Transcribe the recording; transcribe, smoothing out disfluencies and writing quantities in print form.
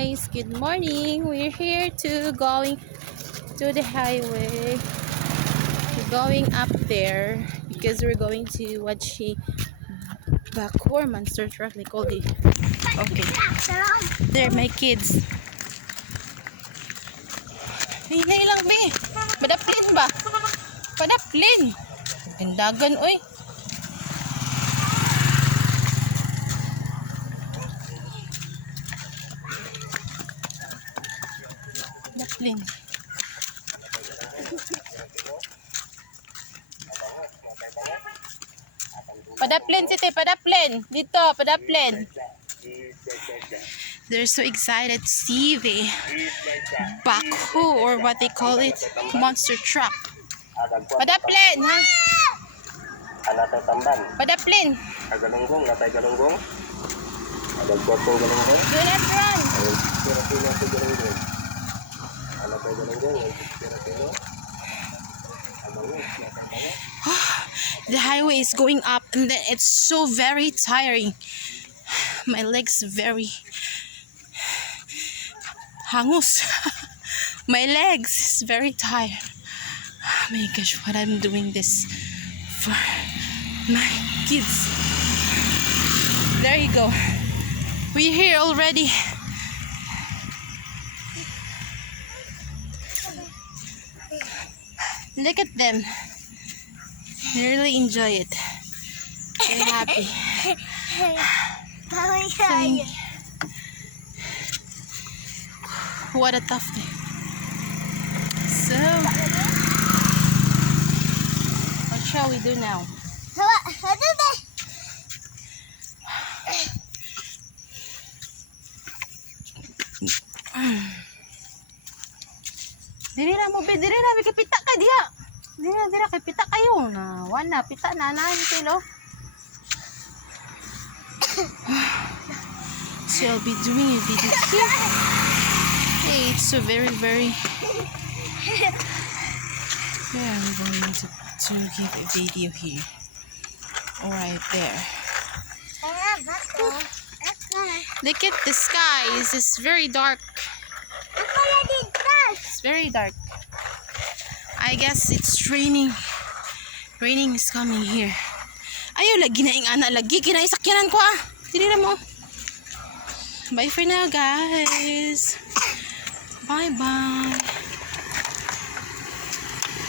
guys, good morning. We're here to going to the highway. We're going up there because we're going to watch a Bacoor monster truck. They call it. Okay, they're my kids. Hinay lang be. Padaplin ba? Padaplin. Tindagan oy. Padaplin. Padaplin siti, padaplin. Dito, padaplin. They're so excited to see the backhoe or what they call it, monster truck. Padaplin, ha? Natay tamban. Padaplin. Galunggong, natay galunggong. Agagpotong galunggong. Do not run. Kira-kira natay galunggong. Natay galunggong, kira-kira. The highway is going up and then it's so very tiring. My legs very hangus. My legs is very tired. Oh my gosh, what I'm doing this for my kids. There you go. We're here already. Look at them. They really enjoy it. They're happy. What a tough day. So, what shall we do now? Diri na mo, diri na, may kapita ka diha. Dira kay pita kayo na. Wana, pita na kilo. So I'll be doing a video here. Hey, it's so very yeah, I'm going to give a video here. Alright, there. Look at the skies. It's very dark. It's very dark. I guess it's raining. Raining is coming here. Ayaw, lagi na yung ana. Lagi, kinaisakyanan ko ah. Tinira mo. Bye for now, guys. Bye-bye.